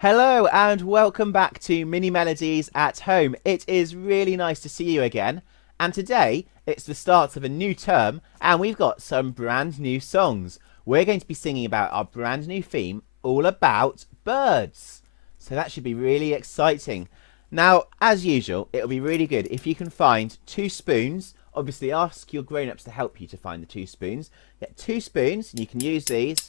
Hello and welcome back to Mini Melodies at Home. It is really nice to see you again. And today it's the start of a new term and we've got some brand new songs. We're going to be singing about our brand new theme, all about birds. So that should be really exciting. Now, as usual, it'll be really good if you can find 2 spoons. Obviously, ask your grown-ups to help you to find the 2 spoons. Get 2 spoons and you can use these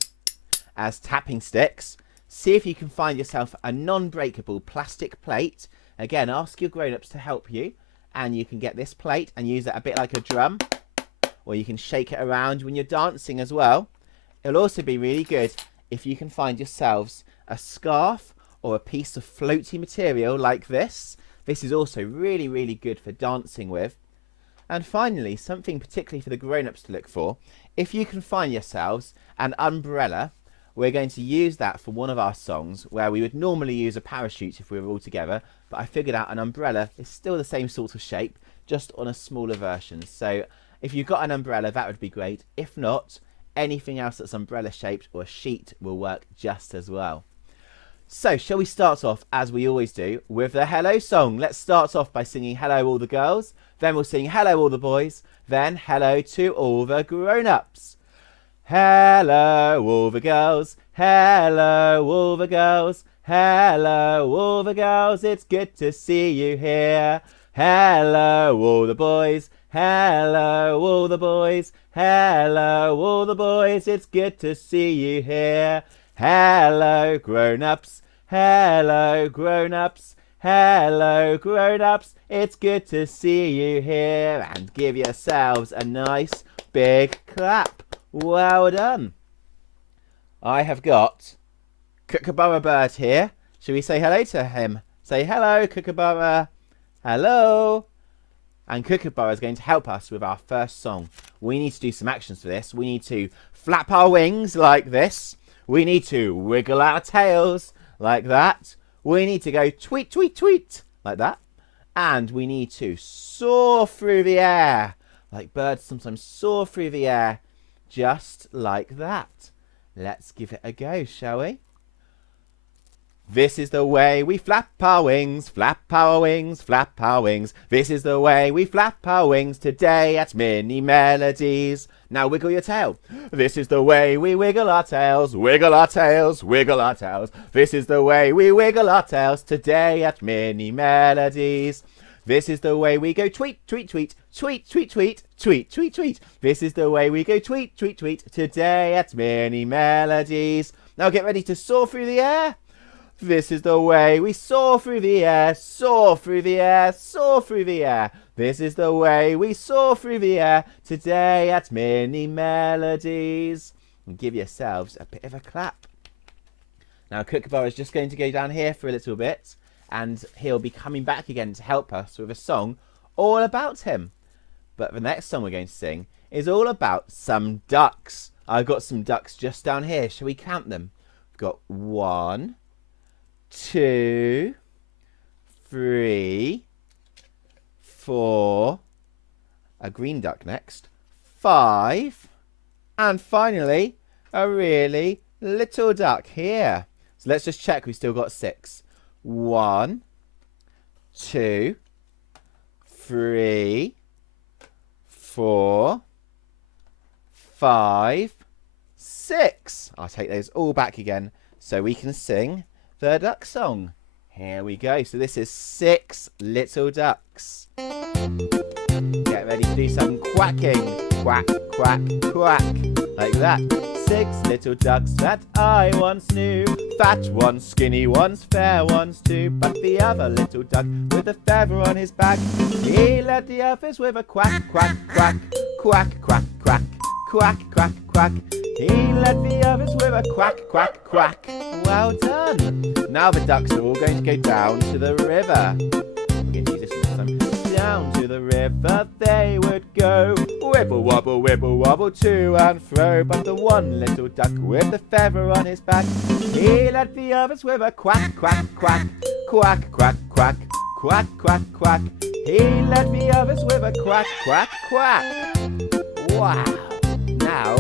as tapping sticks. See if you can find yourself a non-breakable plastic plate. Again, ask your grown-ups to help you. And you can get this plate and use it a bit like a drum. Or you can shake it around when you're dancing as well. It'll also be really good if you can find yourselves a scarf or a piece of floaty material like this. This is also really, really good for dancing with. And finally, something particularly for the grown-ups to look for. If you can find yourselves an umbrella, we're going to use that for one of our songs where we would normally use a parachute if we were all together, but I figured out an umbrella is still the same sort of shape, just on a smaller version. So if you've got an umbrella, that would be great. If not, anything else that's umbrella shaped or a sheet will work just as well. So shall we start off, as we always do, with the hello song. Let's start off by singing hello all the girls, then we'll sing hello all the boys, then hello to all the grown-ups. Hello all the girls, hello all the girls, hello all the girls, it's good to see you here. Hello all the boys, hello all the boys, hello all the boys, it's good to see you here. Hello grown-ups, hello grown-ups, hello grown-ups, it's good to see you here. And give yourselves a nice big clap. Well done. I have got Kookaburra Bird here. Shall we say hello to him? Say hello, Kookaburra. Hello. And Kookaburra is going to help us with our first song. We need to do some actions for this. We need to flap our wings like this. We need to wiggle our tails like that. We need to go tweet, tweet, tweet like that. And we need to soar through the air like birds sometimes soar through the air. Just like that. Let's give it a go, shall we? This is the way we flap our wings, flap our wings, flap our wings. This is the way we flap our wings today at Mini Melodies. Now wiggle your tail. This is the way we wiggle our tails, wiggle our tails, wiggle our tails. This is the way we wiggle our tails today at Mini Melodies. This is the way we go tweet, tweet, tweet, tweet, tweet, tweet, tweet, tweet, tweet. This is the way we go tweet, tweet, tweet today at Mini Melodies. Now get ready to soar through the air. This is the way we soar through the air, soar through the air, soar through the air. This is the way we soar through the air today at Mini Melodies. And give yourselves a bit of a clap. Now Kookaburra is just going to go down here for a little bit. And he'll be coming back again to help us with a song all about him. But the next song we're going to sing is all about some ducks. I've got some ducks just down here. Shall we count them? We've got 1, 2, 3, 4. A green duck next. 5. And finally, a really little duck here. So let's just check we've still got 6. 1, 2, 3, 4, 5, 6. I'll take those all back again so we can sing the duck song. Here we go. So this is 6 little ducks. Get ready to do some quacking. Quack, quack, quack. Like that. 6 little ducks that I once knew. Fat ones, skinny ones, fair ones too. But the other little duck with a feather on his back, he led the others with a quack, quack, quack. Quack, quack, quack. Quack, quack, quack. He led the others with a quack, quack, quack. Well done. Now the ducks are all going to go down to the river. We're going to use this next time. Down to the river they would go. Wibble wobble, wibble wobble, to and fro. But the one little duck with the feather on his back, he led the others with a quack, quack, quack. Quack, quack, quack. Quack, quack, quack. He led the others with a quack, quack, quack. Wow. Now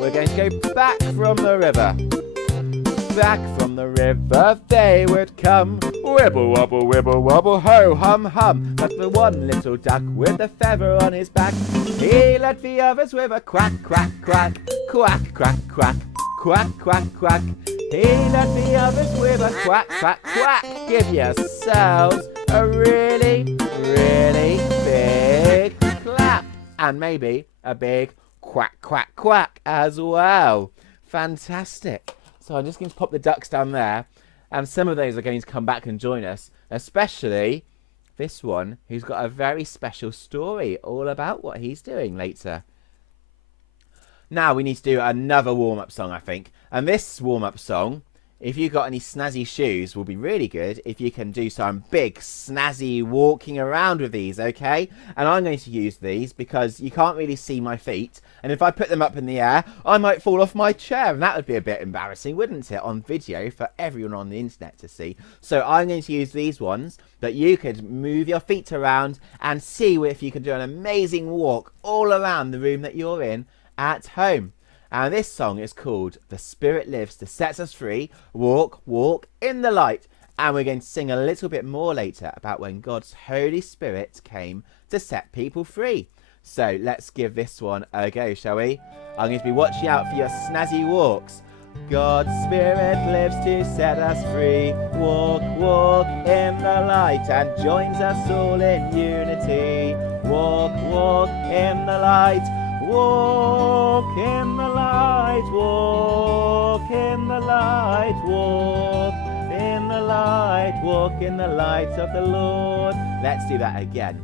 we're going to go back from the river. back from the river they would come. Wibble wobble, wibble wobble, ho hum hum. But the one little duck with the feather on his back, he led the others with a quack quack quack, quack quack quack, quack quack quack. He led the others with a quack quack quack. Give yourselves a really, really big clap. And maybe a big quack quack quack as well. Fantastic. So I'm just going to pop the ducks down there, and some of those are going to come back and join us, especially this one who's got a very special story all about what he's doing later. Now we need to do another warm-up song, I think. And this warm-up song, if you've got any snazzy shoes, will be really good if you can do some big snazzy walking around with these, okay? And I'm going to use these because you can't really see my feet. And if I put them up in the air, I might fall off my chair. And that would be a bit embarrassing, wouldn't it, on video for everyone on the internet to see. So I'm going to use these ones that you could move your feet around and see if you can do an amazing walk all around the room that you're in at home. And this song is called The Spirit Lives to Set Us Free. Walk, walk in the light. And we're going to sing a little bit more later about when God's Holy Spirit came to set people free. So let's give this one a go, shall we? I'm going to be watching out for your snazzy walks. God's Spirit lives to set us free. Walk, walk in the light and joins us all in unity. Walk, walk in the light. Walk in the light, walk in the light, walk in the light, walk in the light of the Lord. Let's do that again.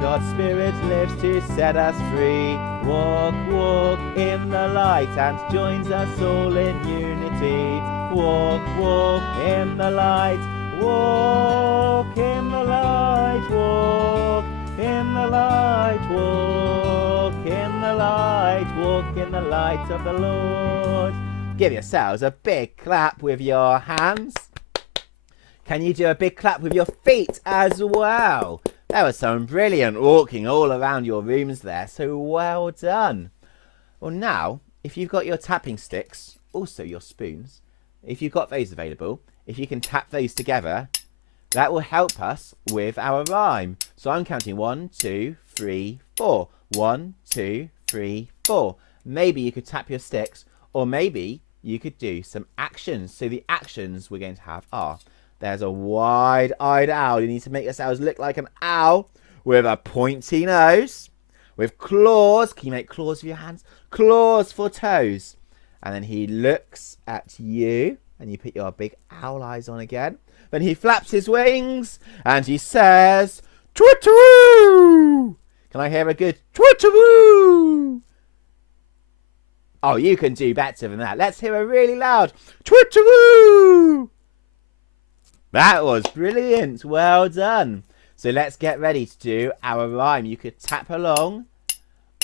God's Spirit lives to set us free. Walk, walk in the light and joins us all in unity. Walk, walk in the light, walk in the light, walk in the light, walk in the light, walk in the light of the Lord. Give yourselves a big clap with your hands. Can you do a big clap with your feet as well? There was some brilliant walking all around your rooms there, so well done. Well, now, if you've got your tapping sticks, also your spoons, if you've got those available, if you can tap those together, that will help us with our rhyme. So I'm counting 1, 2, 3, 4. 1, 2, 3, 4. Maybe you could tap your sticks, or maybe you could do some actions. So the actions we're going to have are, there's a wide-eyed owl. You need to make yourselves look like an owl with a pointy nose, with claws. Can you make claws with your hands? Claws for toes. And then he looks at you, and you put your big owl eyes on again. Then he flaps his wings and he says, "Twitteroo!" Can I hear a good twitteroo? Oh, you can do better than that. Let's hear a really loud twitteroo. That was brilliant. Well done. So let's get ready to do our rhyme. You could tap along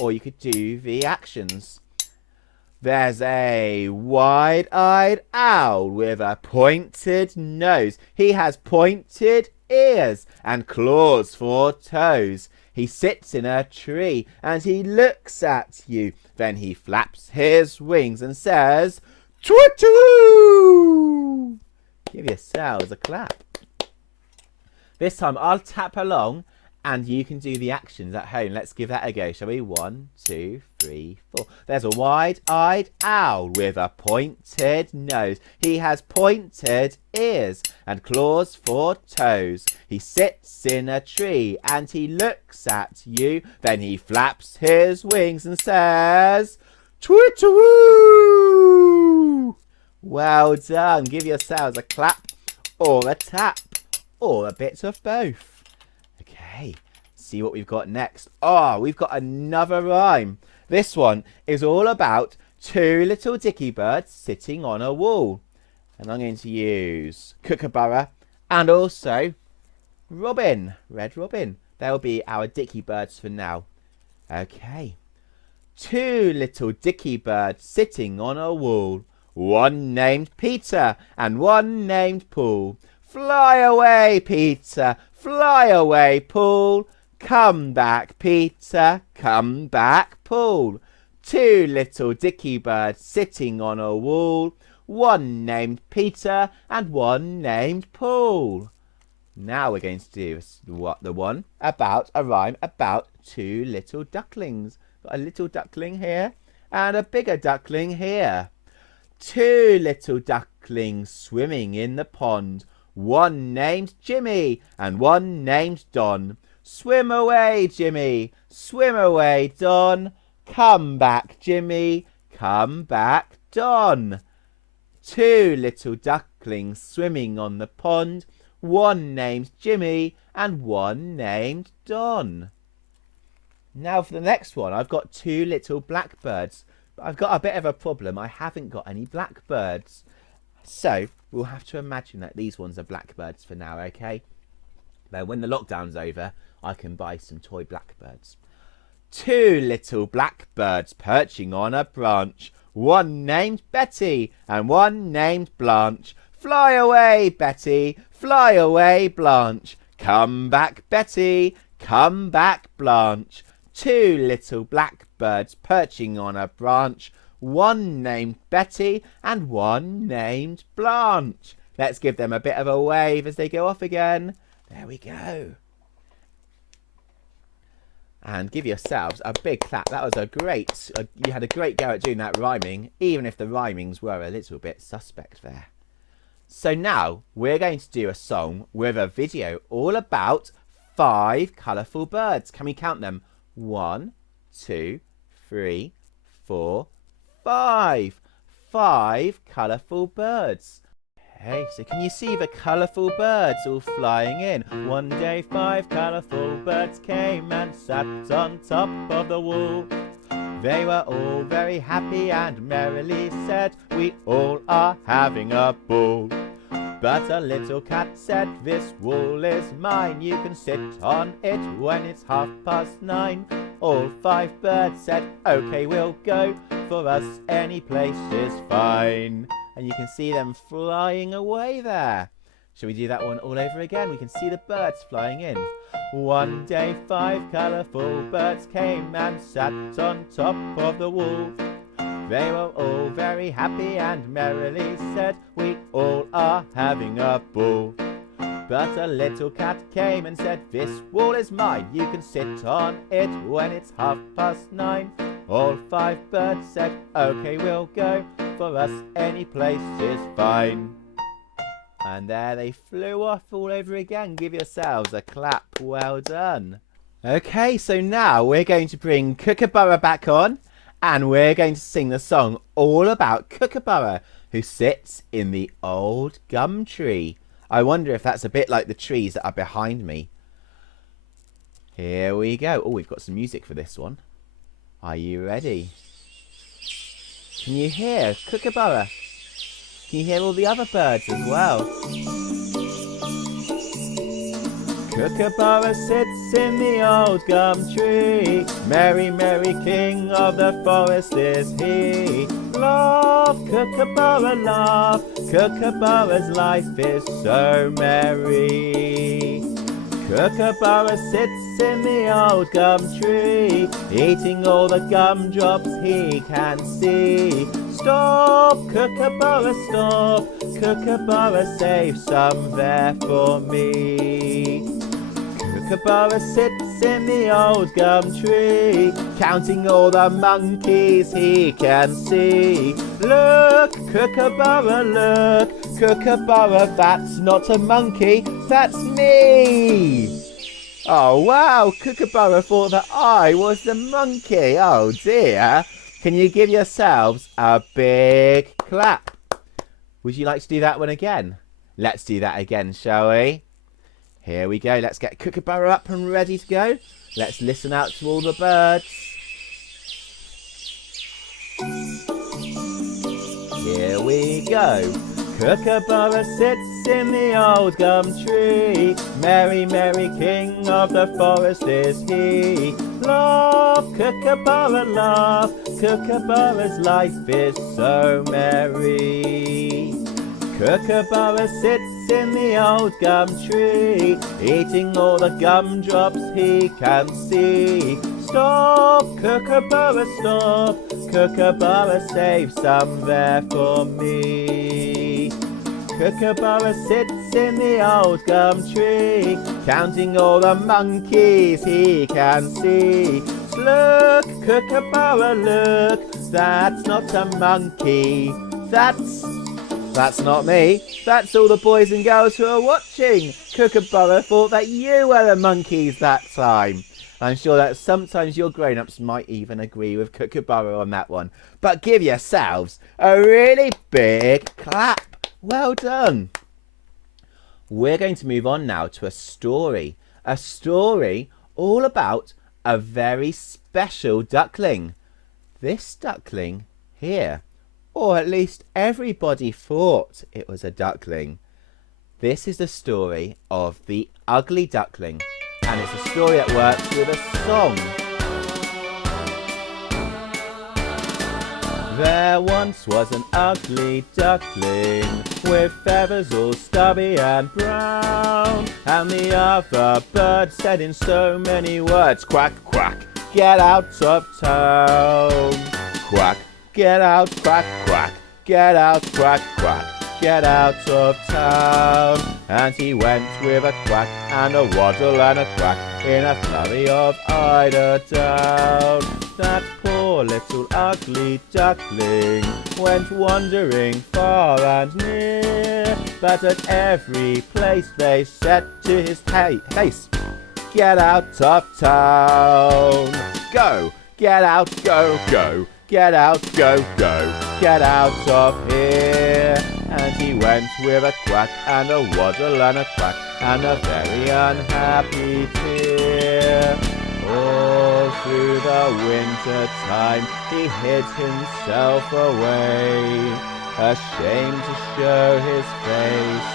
or you could do the actions. There's a wide-eyed owl with a pointed nose. He has pointed ears and claws for toes. He sits in a tree and he looks at you. Then he flaps his wings and says, "Twitteroo!" Give yourselves a clap. This time I'll tap along and you can do the actions at home. Let's give that a go, shall we? 1, 2, 3, 4. There's a wide-eyed owl with a pointed nose. He has pointed ears and claws for toes. He sits in a tree and he looks at you. Then he flaps his wings and says, "Twitteroo!" Well done. Give yourselves a clap or a tap or a bit of both. Okay, see what we've got next. Oh, we've got another rhyme. This one is all about two little dicky birds sitting on a wall. And I'm going to use Kookaburra and also Robin, Red Robin. They'll be our dicky birds for now. Okay. Two little dicky birds sitting on a wall. One named Peter and one named Paul. Fly away, Peter. Fly away, Paul. Come back, Peter. Come back, Paul. Two little dicky birds sitting on a wall. one named Peter, and one named Paul. Now we're going to do the one about a rhyme about two little ducklings. Got a little duckling here and a bigger duckling here. Two little ducklings swimming in the pond, one named Jimmy and one named Don. Swim away, Jimmy, swim away, Don. Come back, Jimmy, come back, Don. Two little ducklings swimming on the pond, one named Jimmy and one named Don. Now for the next one, I've got two little blackbirds, but I've got a bit of a problem. I haven't got any blackbirds. So we'll have to imagine that these ones are blackbirds for now, okay? Then when the lockdown's over, I can buy some toy blackbirds. Two little blackbirds perching on a branch, one named Betty and one named Blanche. Fly away, Betty, fly away, Blanche. Come back, Betty, come back, Blanche. Two little blackbirds perching on a branch, one named Betty and one named Blanche. Let's give them a bit of a wave as they go off again. There we go. And give yourselves a big clap. That was you had a great go at doing that rhyming, even if the rhymings were a little bit suspect there. So now we're going to do a song with a video all about 5 colourful birds. Can we count them? 1, 2, 3, 4, 5. 5 colourful birds. Okay, so can you see the colourful birds all flying in? One day 5 colourful birds came and sat on top of the wall. They were all very happy and merrily said, we all are having a ball. But a little cat said, this wall is mine, you can sit on it when it's 9:30. All 5 birds said, okay, we'll go, for us any place is fine. And you can see them flying away there. Shall we do that one all over again? We can see the birds flying in. One day 5 colourful birds came and sat on top of the wall. They were all very happy and merrily said, we all are having a ball. But a little cat came and said, this wall is mine, you can sit on it when it's 9:30. All 5 birds said, okay, we'll go, for us any place is fine. And there they flew off all over again. Give yourselves a clap. Well done. Okay, so now we're going to bring Kookaburra back on, and we're going to sing the song all about Kookaburra, who sits in the old gum tree. I wonder if that's a bit like the trees that are behind me. Here we go. Oh, we've got some music for this one. Are you ready? Can you hear Kookaburra? Can you hear all the other birds as well? Kookaburra sits in the old gum tree. Merry, merry king of the forest is he. Laugh, Kookaburra, laugh. Kookaburra's life is so merry. Kookaburra sits in the old gum tree, eating all the gumdrops he can see. Stop, Kookaburra, stop. Kookaburra, save some there for me. Kookaburra sits in the old gum tree, counting all the monkeys he can see. Look, Kookaburra, look. Kookaburra, that's not a monkey, that's me. Oh wow, Kookaburra thought that I was the monkey. Oh dear. Can you give yourselves a big clap? Would you like to do that one again? Let's do that again, shall we? Here we go. Let's get Kookaburra up and ready to go. Let's listen out to all the birds. Here we go. Kookaburra sits in the old gum tree. Merry, merry king of the forest is he. Laugh, Kookaburra, laugh. Kookaburra's life is so merry. Kookaburra sits in the old gum tree, eating all the gumdrops he can see. Stop, Kookaburra, stop. Kookaburra, save some there for me. Kookaburra sits in the old gum tree, counting all the monkeys he can see. Look, Kookaburra, look, that's not a monkey. That's not me. That's all the boys and girls who are watching. Kookaburra thought that you were the monkeys that time. I'm sure that sometimes your grown-ups might even agree with Kookaburra on that one. But give yourselves a really big clap. Well done. We're going to move on now to a story. A story all about a very special duckling. This duckling here, or at least everybody thought it was a duckling. This is the story of the ugly duckling, and it's a story that works with a song. There once was an ugly duckling with feathers all stubby and brown, and the other bird said in so many words, quack, quack, get out of town. Quack, get out, quack, quack, get out, quack, quack, get out of town. And he went with a quack and a waddle and a quack in a flurry of eider down. That poor little ugly duckling went wandering far and near, but at every place they said to his face, get out of town. Go, get out, go, go, get out, go, go, get out of here. And he went with a quack and a waddle and a quack and a very unhappy tear. All through the winter time he hid himself away, ashamed to show his face,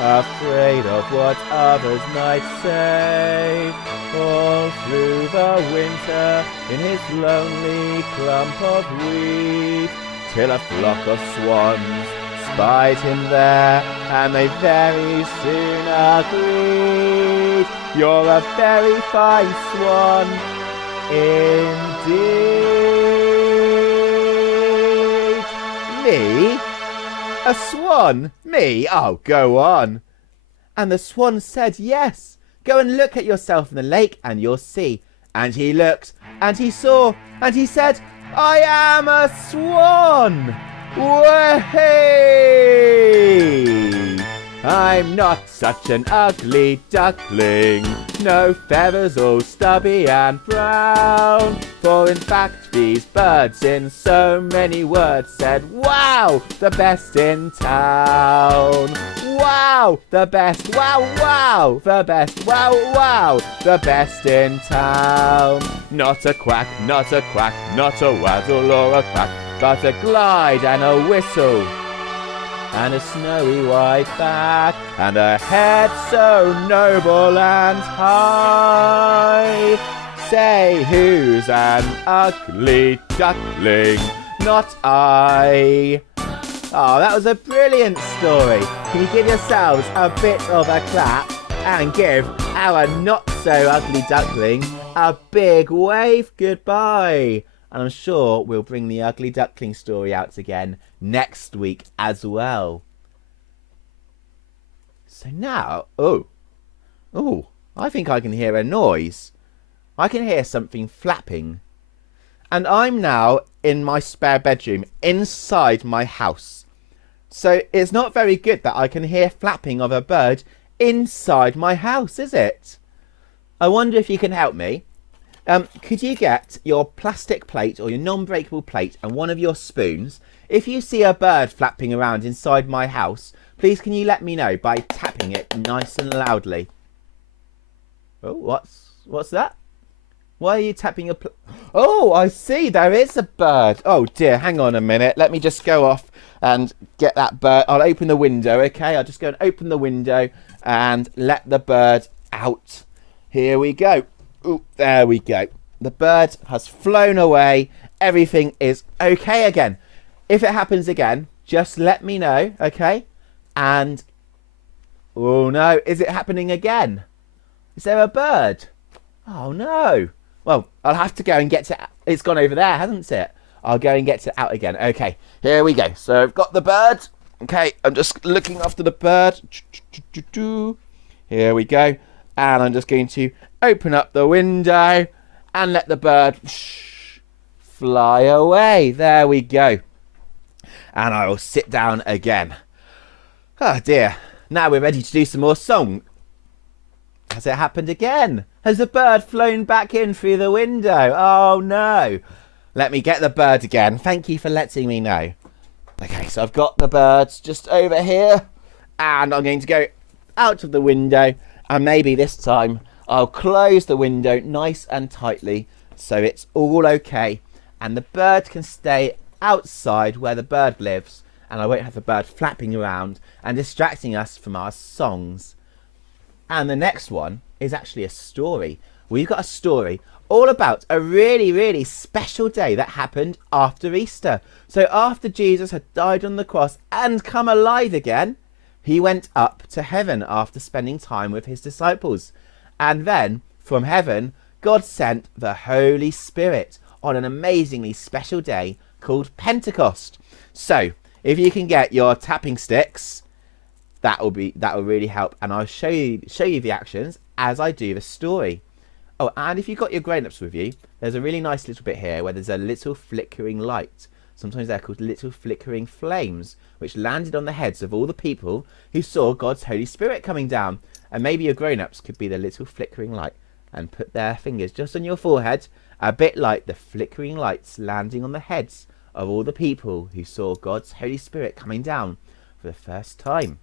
afraid of what others might say. All through the winter in his lonely clump of wheat, till a flock of swans spied him there, and they very soon agreed, you're a very fine swan indeed. Me? A swan? Me? Oh, go on. And the swan said, yes, go and look at yourself in the lake and you'll see. And he looked, and he saw, and he said, I am a swan! Way! I'm not such an ugly duckling, no feathers all stubby and brown. For in fact these birds in so many words said, wow, the best in town. Wow, the best, wow, wow, the best, wow, wow, the best in town. Not a quack, not a quack, not a waddle or a quack, but a glide and a whistle, and a snowy white back, and a head so noble and high. Say, who's an ugly duckling? Not I. Oh, that was a brilliant story. Can you give yourselves a bit of a clap and give our not so ugly duckling a big wave goodbye? And I'm sure we'll bring the ugly duckling story out again next week as well. So now, oh, I think I can hear a noise. I can hear something flapping. And I'm now in my spare bedroom inside my house. So it's not very good that I can hear flapping of a bird inside my house, is it? I wonder if you can help me. Could you get your plastic plate or your non-breakable plate and one of your spoons? If you see a bird flapping around inside my house, please can you let me know by tapping it nice and loudly? Oh, what's that? Why are you tapping your Oh, I see, there is a bird. Oh dear, hang on a minute. Let me just go off and get that bird. I'll open the window, okay? I'll just go and open the window and let the bird out. Here we go. Ooh, there we go. The bird has flown away. Everything is okay again. If it happens again, just let me know, okay? And, oh no, is it happening again? Is there a bird? Oh no. Well, I'll have to go and get to... It's gone over there, hasn't it? I'll go and get it out again. Okay, here we go. So I've got the bird. Okay, I'm just looking after the bird. Here we go. And I'm just going to open up the window and let the bird fly away. There we go. And I will sit down again. Oh dear. Now we're ready to do some more song. Has it happened again? Has the bird flown back in through the window? Oh no. Let me get the bird again. Thank you for letting me know. Okay, so I've got the birds just over here. And I'm going to go out of the window. And maybe this time I'll close the window nice and tightly so it's all okay. And the bird can stay outside where the bird lives. And I won't have the bird flapping around and distracting us from our songs. And the next one is actually a story. We've got a story all about a really, really special day that happened after Easter. So after Jesus had died on the cross and come alive again, he went up to heaven after spending time with his disciples. And then, from heaven, God sent the Holy Spirit on an amazingly special day called Pentecost. So, if you can get your tapping sticks, that will really help. And I'll show you the actions as I do the story. Oh, and if you've got your grown-ups with you, there's a really nice little bit here where there's a little flickering light. Sometimes they're called little flickering flames, which landed on the heads of all the people who saw God's Holy Spirit coming down. And maybe your grown-ups could be the little flickering light and put their fingers just on your forehead, a bit like the flickering lights landing on the heads of all the people who saw God's Holy Spirit coming down for the first time.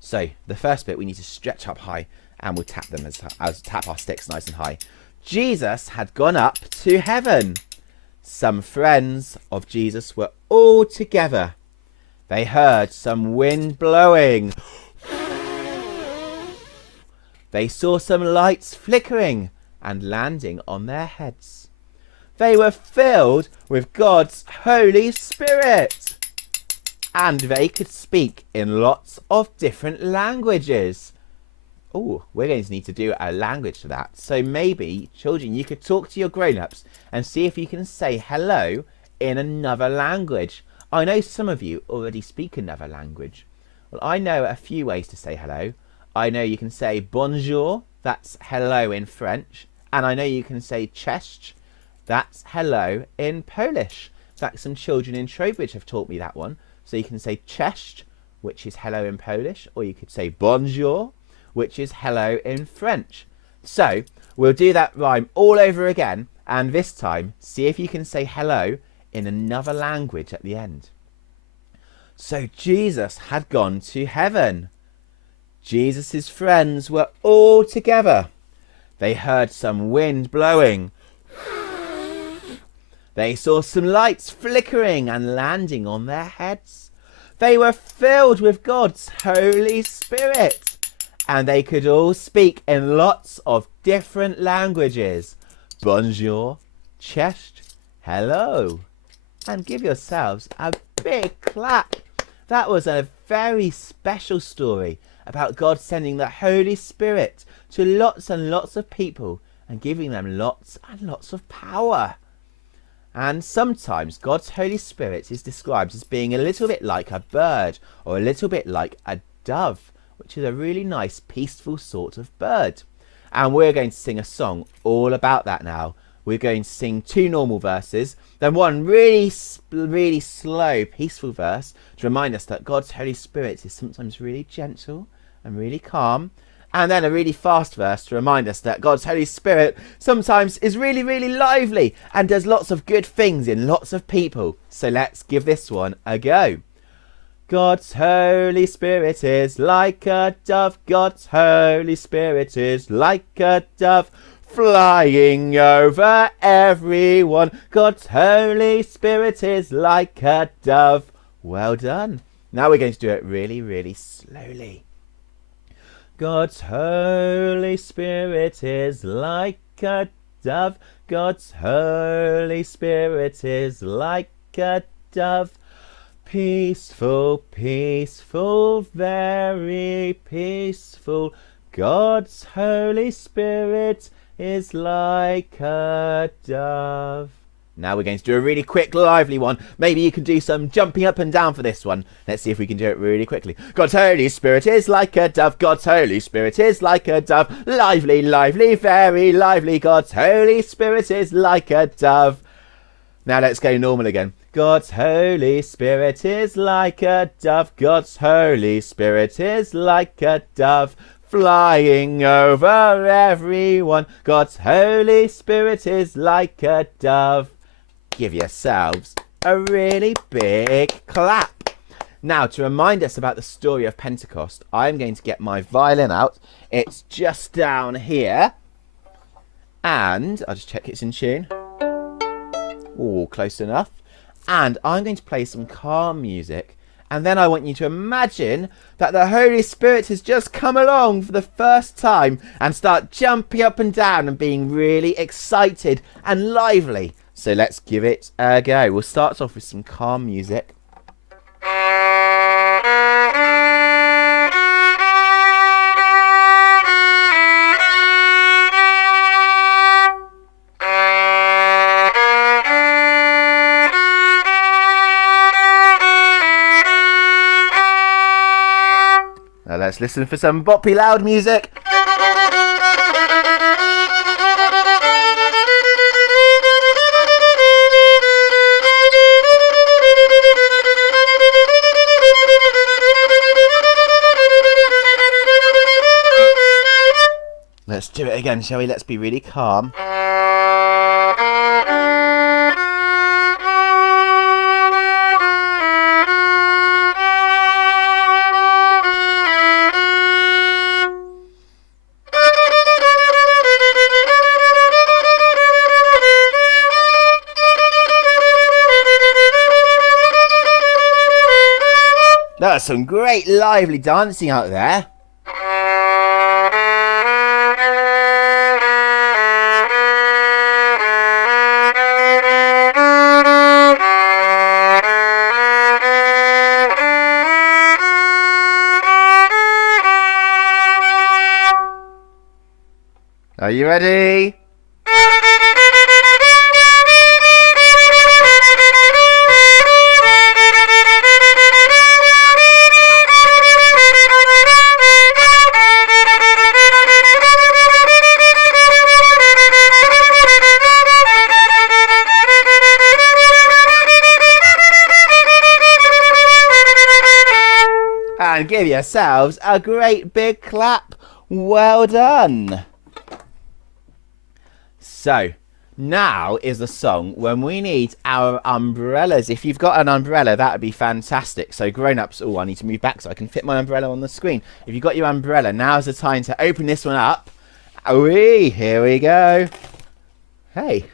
So the first bit, we need to stretch up high, and we'll tap them as tap our sticks nice and high. Jesus had gone up to heaven. Some friends of Jesus were all together. They heard some wind blowing. They saw some lights flickering and landing on their heads. They were filled with God's Holy Spirit. And they could speak in lots of different languages. Oh, we're going to need to do a language for that. So maybe, children, you could talk to your grown-ups and see if you can say hello in another language. I know some of you already speak another language. Well, I know a few ways to say hello. I know you can say bonjour, that's hello in French. And I know you can say cześć, that's hello in Polish. In fact, some children in Trowbridge have taught me that one. So you can say cześć, which is hello in Polish, or you could say bonjour, which is hello in French. So we'll do that rhyme all over again, and this time see if you can say hello in another language at the end. So Jesus had gone to heaven. Jesus' friends were all together. They heard some wind blowing. They saw some lights flickering and landing on their heads. They were filled with God's Holy Spirit. And they could all speak in lots of different languages. Bonjour, cześć, hello. And give yourselves a big clap. That was a very special story about God sending the Holy Spirit to lots and lots of people and giving them lots and lots of power. And sometimes God's Holy Spirit is described as being a little bit like a bird or a little bit like a dove, which is a really nice, peaceful sort of bird. And we're going to sing a song all about that now. We're going to sing 2 normal verses, then one really slow, peaceful verse to remind us that God's Holy Spirit is sometimes really gentle and really calm. And then a really fast verse to remind us that God's Holy Spirit sometimes is really, really lively and does lots of good things in lots of people. So let's give this one a go. God's Holy Spirit is like a dove. God's Holy Spirit is like a dove, flying over everyone. God's Holy Spirit is like a dove. Well done. Now we're going to do it really, really slowly. God's Holy Spirit is like a dove. God's Holy Spirit is like a dove. Peaceful, peaceful, very peaceful. God's Holy Spirit is like a dove. Now we're going to do a really quick, lively one. Maybe you can do some jumping up and down for this one. Let's see if we can do it really quickly. God's Holy Spirit is like a dove. God's Holy Spirit is like a dove. Lively, lively, very lively. God's Holy Spirit is like a dove. Now let's go normal again. God's Holy Spirit is like a dove. God's Holy Spirit is like a dove. Flying over everyone. God's Holy Spirit is like a dove. Give yourselves a really big clap. Now, to remind us about the story of Pentecost, I'm going to get my violin out. It's just down here. And I'll just check it's in tune. Oh, close enough. And I'm going to play some calm music. And then I want you to imagine that the Holy Spirit has just come along for the first time and start jumping up and down and being really excited and lively. So let's give it a go. We'll start off with some calm music. Now let's listen for some boppy loud music. Let's do it again, shall we? Let's be really calm. That was some great lively dancing out there. Are you ready? And give yourselves a great big clap. Well done. So, now is the song when we need our umbrellas. If you've got an umbrella, that would be fantastic. So, grown-ups, oh, I need to move back so I can fit my umbrella on the screen. If you've got your umbrella, now's the time to open this one up. Wee, here we go. Hey.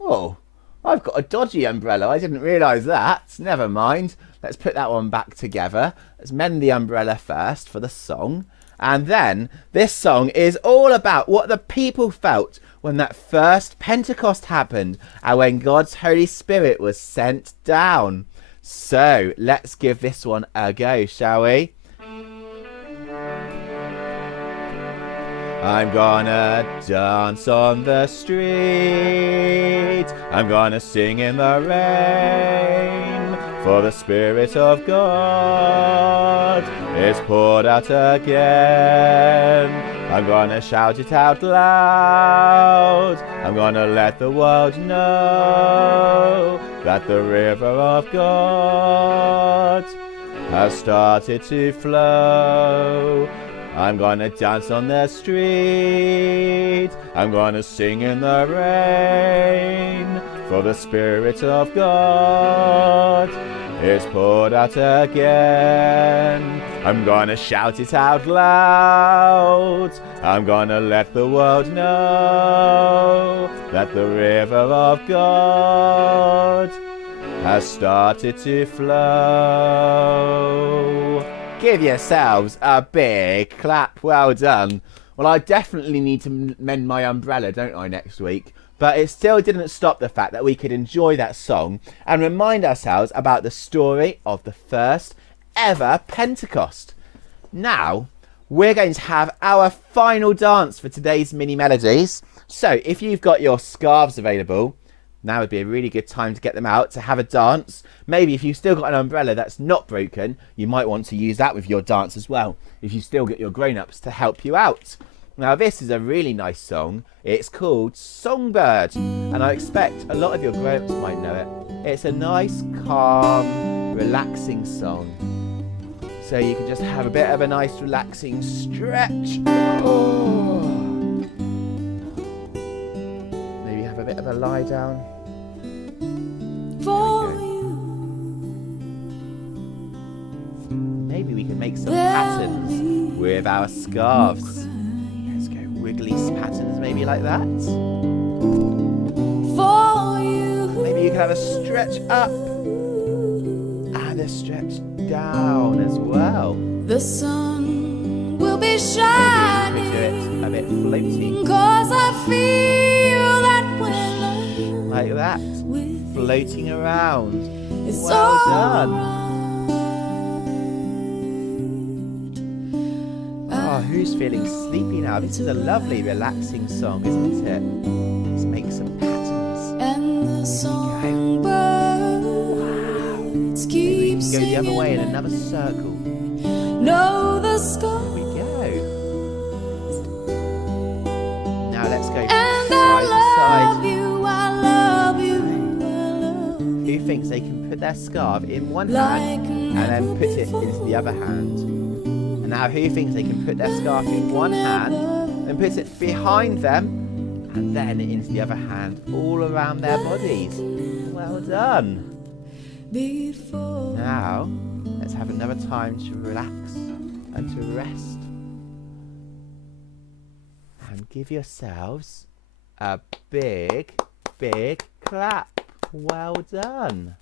Oh, I've got a dodgy umbrella. I didn't realise that. Never mind. Let's put that one back together. Let's mend the umbrella first for the song. And then this song is all about what the people felt when that first Pentecost happened and when God's Holy Spirit was sent down. So let's give this one a go, shall we? I'm gonna dance on the street. I'm gonna sing in the rain. For the Spirit of God is poured out again. I'm gonna shout it out loud. I'm gonna let the world know that the river of God has started to flow. I'm gonna dance on the street. I'm gonna sing in the rain. For the Spirit of God is poured out again. I'm gonna shout it out loud. I'm gonna let the world know that the river of God has started to flow. Give yourselves a big clap. Well done. Well, I definitely need to mend my umbrella, don't I, next week? But it still didn't stop the fact that we could enjoy that song and remind ourselves about the story of the first ever Pentecost. Now, we're going to have our final dance for today's mini melodies. So if you've got your scarves available, now would be a really good time to get them out to have a dance. Maybe if you've still got an umbrella that's not broken, you might want to use that with your dance as well, if you still get your grown-ups to help you out. Now this is a really nice song. It's called Songbird, and I expect a lot of your grown-ups might know it. It's a nice, calm, relaxing song. So you can just have a bit of a nice relaxing stretch. Oh. Maybe have a bit of a lie down. For you. Maybe we can make some patterns with our scarves. Let's go wiggly patterns, maybe like that. For you. Maybe you can have a stretch up and a stretch down as well. The sun will be shining. Maybe we do it a bit floaty. 'Cause I feel that when Like that. with Floating around. it's Well all done. right. Oh, who's feeling sleepy now? This is a lovely, relaxing song, isn't it? Let's make some patterns. And the songbirds Maybe we keep can go the other way in singing. another circle. Know the There sky. we go. Now let's go And side to I love side. you, I love you, I love Who you. thinks they can put their scarf in one Like hand and then put it into the other hand? And now who thinks they can put their scarf in one hand and put it behind them and then into the other hand all around their bodies? Well done. Before Now let's have another time to relax and to rest. And give yourselves a big, big clap. Well done.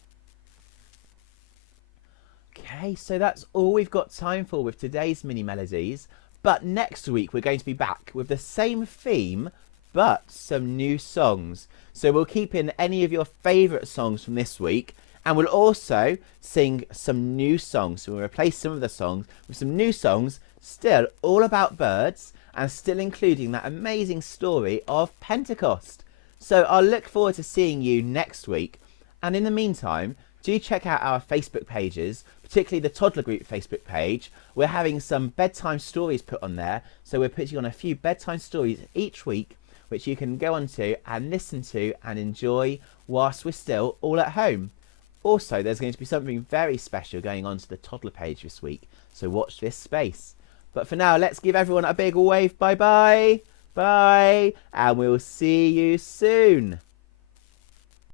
Okay, so that's all we've got time for with today's mini melodies. But next week we're going to be back with the same theme, but some new songs. So we'll keep in any of your favourite songs from this week, and we'll also sing some new songs. So we'll replace some of the songs with some new songs, still all about birds, and still including that amazing story of Pentecost. So I'll look forward to seeing you next week. And in the meantime, do check out our Facebook pages, particularly the Toddler Group Facebook page. We're having some bedtime stories put on there. So we're putting on a few bedtime stories each week, which you can go onto and listen to and enjoy whilst we're still all at home. Also, there's going to be something very special going on to the Toddler page this week. So watch this space. But for now, let's give everyone a big wave. Bye-bye. Bye. And we'll see you soon.